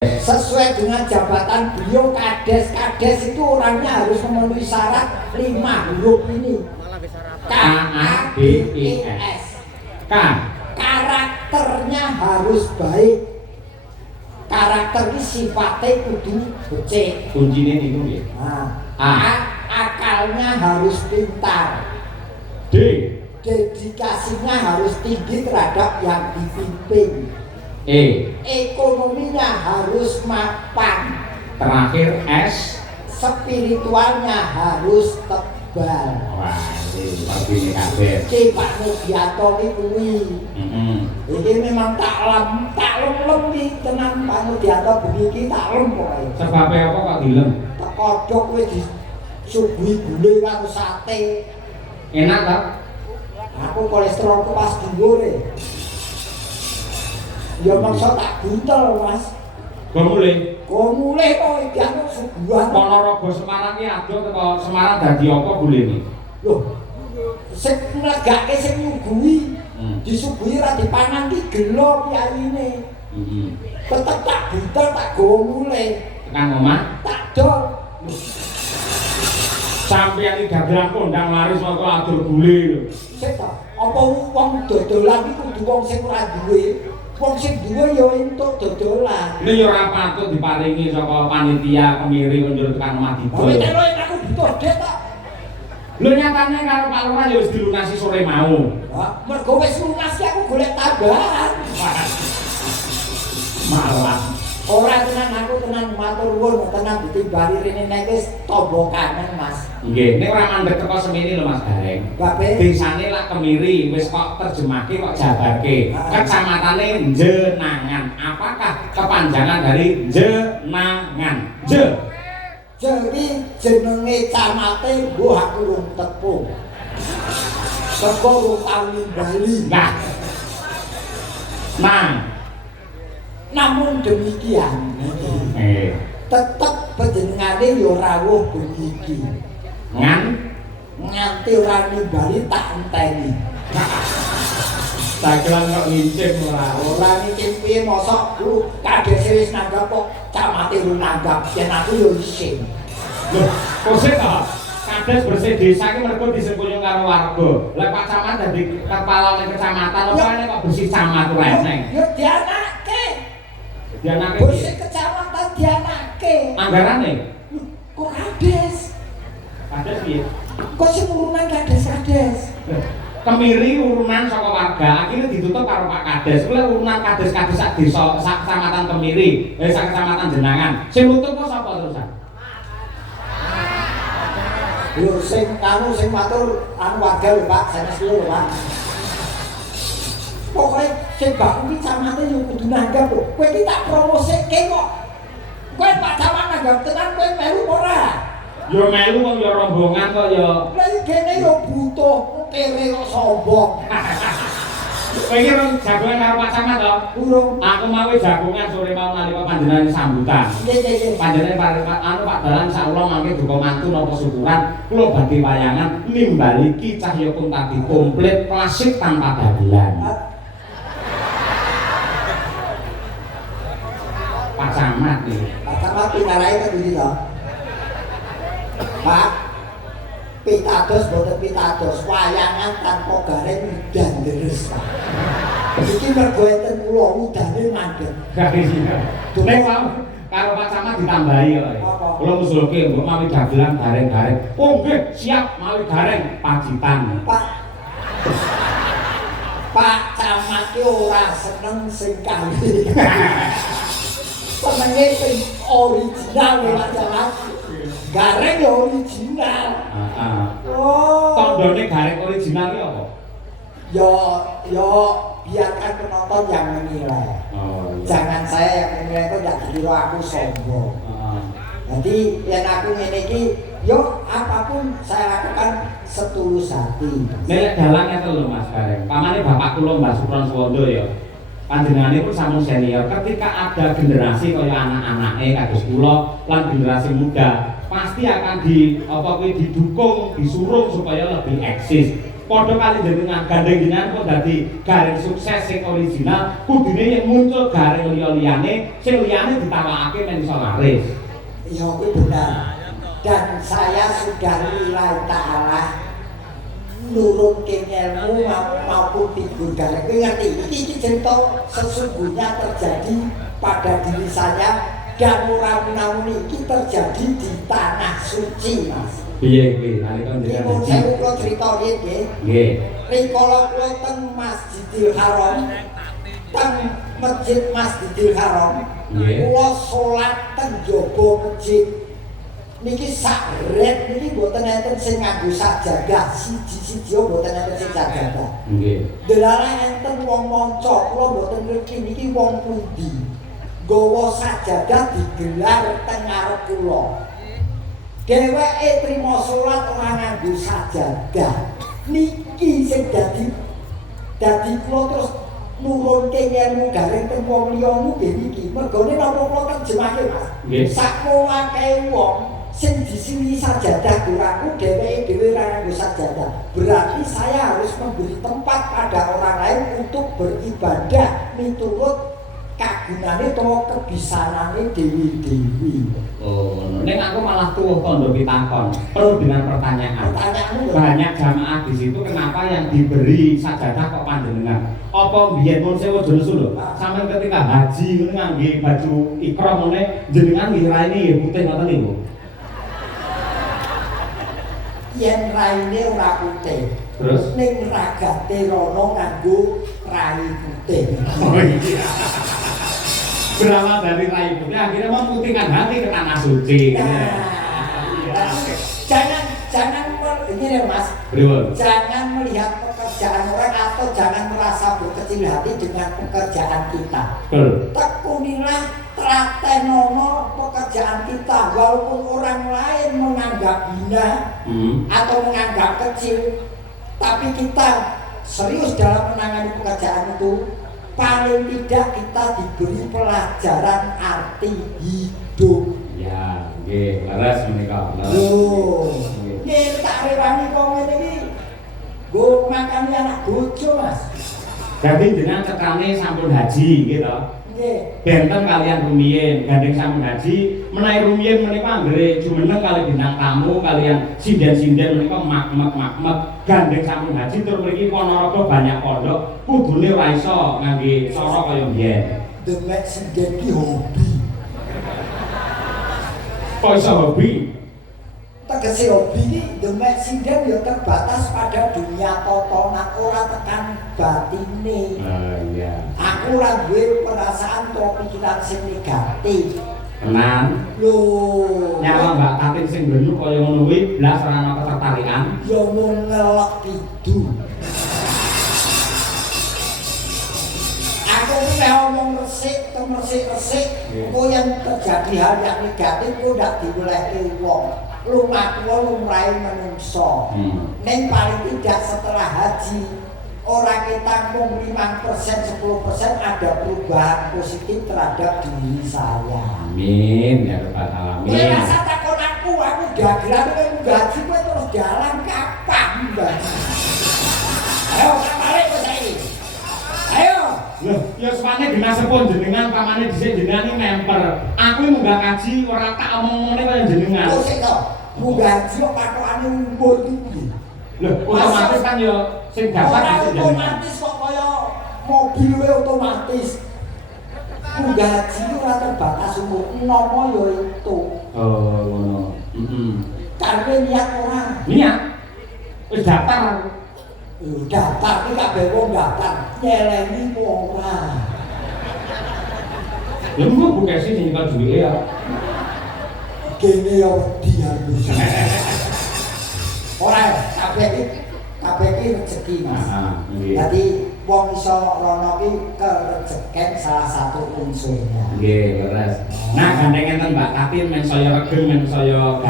Sesuai dengan jabatan beliau kades. Kades itu orangnya harus memenuhi syarat 5 huruf ini. KADES. K. Karakternya harus baik. Karakter ini sifatnya kudu becik. Kuncinya itu ya. Nah, akalnya harus pintar. D. Dedikasinya harus tinggi terhadap yang dipimpin. E. Ekonominya harus mapan. Terakhir S. Spiritualnya harus tebal. Wah, ini pasti ini kabeh. Ki Pak Mugiato iki kuwi. Iki memang tak lem iki tenan Pak Mugiato begini tak lem pokoke. Sebabnya apa kok dilem? Kodhok wis disuguhi gule karo sate. Enak tak? Aku kolesterolku pas dhuwure. Ya maksa tak buntel, Mas. Gomule. Gomule kok iki aku sebuah. Ponorogo Semarang iki ado teko Semarang dadi apa gulene? Loh. Sing mlegake sing nyuguhi. Disuguhi ra dipangan ki gelo kiyaine. Tetep tak buntel tak gomule. Tekan omah? Tak dol. Sampeyan iki dagelan kondang laris kok atur gule lho. Sik to, apa wong dodolan iki kudu wong sing ora duwe? Wong sing duwe ya entuk dodolan. Ini ya ora patut diparingi saka panitia kemiri njur tekan omah didol. Kowe telo aku butuh dhek ta. Lho nyatane karo Pak Lurah ya wis dilunasi sore mau. Lah, mergo wis lunas ki aku golek tambahan. Malah Ora tenan aku tenan matur nuwun tenan ditimbali rene nek wis tombo kanan Mas. nggih, nek ora mandeg teko semene lho Mas Gareng. Babe. Desane lak kemiri wis kok terjemahke kok jabarke. Kecamatane Jenangan. Apakah kepanjangan dari Jenangan? Jadi jenenge camate mbuh aku urung tepung. Sego urung tau nimbali. Nah, namun demikian tetep panjenengane ya rawuh begiki. Nganti ora nimbali tak enteni. dagelan kok ngincip Ora ngicip piye mosok lu kadese wis nanggap kok camate urung nanggap yen aku ya isin. Lho, kok sik ta? Kades bersih desa iki mergo disengkuyung karo warga. Lah Pak Camat dadi kepala ning kecamatan opane kok bersih camat ora eneng. Ya dianake. Dianake Bersih kecamatan dianake. anggarane. Kok kades? Kades piye? Kok sing urunan kades-kades? Kemiri urunan saka warga akhirnya ditutup karo Pak Kades. Kuwi urunan kades-kades sak desa, sak kecamatan Kemiri, sak kecamatan Jenangan. Sing nutup kok sapa terusan? Yo sing matur warga lho Pak, sanes lho Pak. Pokoke sing baku ki camate yo kudu nanggap lho. Kowe iki tak promosike kok. Kowe Pak Camat nanggap tenan kowe melu ora? Yo melu kok yo rombongan kok yo. Lah kene yo butuh kere kok sombong. Kowe iki rong jagongan karo Pak Camat to? Urung. Aku mau jagongan sore mau nalika panjenengan sambutan. Nggih. Panjenengan Pak Dalan sakula mangke duka mantu napa syukuran kula badhe wayangan nimbali Ki Cahya Kuntadi komplit klasik tanpa dagelan. Pak Camat iki. Pak Camat pinarahe kan iki to. Pak pitados boten pitados wayangan tanpa gareng udan deres Pak. Iki mergo enten kula udane mandeg. Nek mau karo Pak Camat ditambahi kok. Kula ngusulke mbok mawi dagelan gareng-gareng. Oh nggih, siap mawi gareng pacitan. Pak Camat ki ora seneng sing kali. Senenge sing original Pak Camat. Gareng ya original. Heeh. Oh. Tandane gareng original ki apa? Yo biarkan penonton yang menilai. Oh, iya. Jangan saya yang menilai itu tidak dikira aku sombong. Jadi yang aku ngene iki yo apapun saya lakukan setulus hati. Nek dalang ngeten lho Mas Gareng. Pamane bapak kula Mbah Supron Suwondo ya. Panjenengane pun sampun senior. Ketika ada generasi kaya anak-anake kados kula lan generasi muda, pasti akan didukung, disuruh supaya lebih eksis. padha kali jenengan gandeng jenengan kok dadi garing sukses sing original, kudune yen muncul garing liya-liyane, sing liyane ditawakake men iso laris. Ya kuwi benar. Dan saya sudah lillahi ta'ala nurunke ilmu maupun figur garing. Kowe ngerti iki cerita sesungguhnya terjadi pada diri saya dan murah-murah ini terjadi di tanah suci, Mas. Piye kuwi nalika jenengan saya kula cerita riyen nggih. Nggih. Rikala kula teng Masjidil Haram, teng Masjid Masjidil Haram, kula salat teng jaba masjid. Niki sak red niki mboten enten sing nganggo sajadah, siji-siji mboten enten sing sajadah. Nggih. Delala enten wong monco, kula mboten ngerti niki wong pundi. Gawa sajadah digelar teng ngarep kula. Dheweke trima salat ora nganggo sajadah. Niki sing dadi kula terus nurunke ilmu garing teng wong liya nggih niki. Mergone napa kula terjemahke, Mas? Nggih. Sakmo akeh wong sing disini sajadah kuraku dheweke dhewe ora nganggo sajadah. Berarti saya harus memberi tempat pada orang lain untuk beribadah miturut kagunane utawa kebisanane dewi-dewi. Oh, nek aku malah tuwuh kondo pitakon. Perlu dengan pertanyaan. Banyak jamaah di situ kenapa yang diberi sajadah kok panjenengan? Apa biyen mun sewu jenusu lho? Sampeyan ketika haji ngene ngangge baju ikram ngene jenengan nggih raine nggih putih ngoten niku. Yen raine ora putih. Terus ning ragate rono nganggo rai putih. Oh iya. Berawal dari rai putih akhirnya memutihkan hati ke tanah suci. Jangan ini Mas. Jangan melihat pekerjaan orang atau jangan merasa berkecil hati dengan pekerjaan kita. Tekunilah tratenono pekerjaan kita walaupun orang lain menganggap hina atau menganggap kecil, tapi kita serius dalam menangani pekerjaan itu. Paling tidak kita diberi pelajaran arti hidup. Ya, nggih, leres menika. Loh, nggih tak rewangi kok ngene iki. Go makani anak bojo, Mas. Jadi jenengan cekane sampun haji gitu. Nggih. Benten kalian rumiyin, gandeng sampun haji, menawi rumiyin menika anggere jumeneng kali bintang tamu kalian sinden-sinden menika makmek gandeng sampun haji terus mriki Ponorogo banyak pondok, kudune ora iso ngangge cara kaya biyen. Demek sinden ki hobi. Kok iso hobi? Tegese hobi iki demek sinden ya terbatas pada dunia totonan ora tekan batine. Iya. Aku ora duwe perasaan atau pikiran sing negatif. Tenan. Loh, nyawa Mbak Tatin sing benuk kaya ngono kuwi blas ora ana ketertarikan. Ya mung ngelek itu. Aku ki ngomong resik, resik, kok yang terjadi hal yang negatif kok ndak diwelehke wong. Lumaku lumrahe menungso. Ning paling tidak setelah haji orang kita mung 5% 10% ada perubahan positif terhadap diri saya. Amin ya rabbal alamin. Kowe rasa takon aku gagelan kowe gaji kowe terus jalan kapan, Mbak? Ayo balik kowe saiki. Ayo. Loh, ya sepane genah sepun jenengan pamane dhisik jenengan iki memper. Aku munggah kaji ora tak omong-omongane kaya jenengan. Kok sik to? Munggah kaji kok patokane umur iki. Loh, otomatis kan ya sing dapat dhisik jenengan. Otomatis kok kaya mobil wae otomatis. Munggah haji ora terbatas umur, nomo ya itu. Oh, ngono. Karena niat ora. Niat. Wis daftar. Daftar iki kabeh wong daftar, nyeleni ora. Lha kok buka sih nyekel duwike ya. Kene ya wedi harus. Ora, kabeh iki rezeki, Mas. Dadi wong iso rono iki kerejekan salah satu unsurnya. Nggih, leres. Nah, gandeng enten Mbak Tatin men saya regeng men saya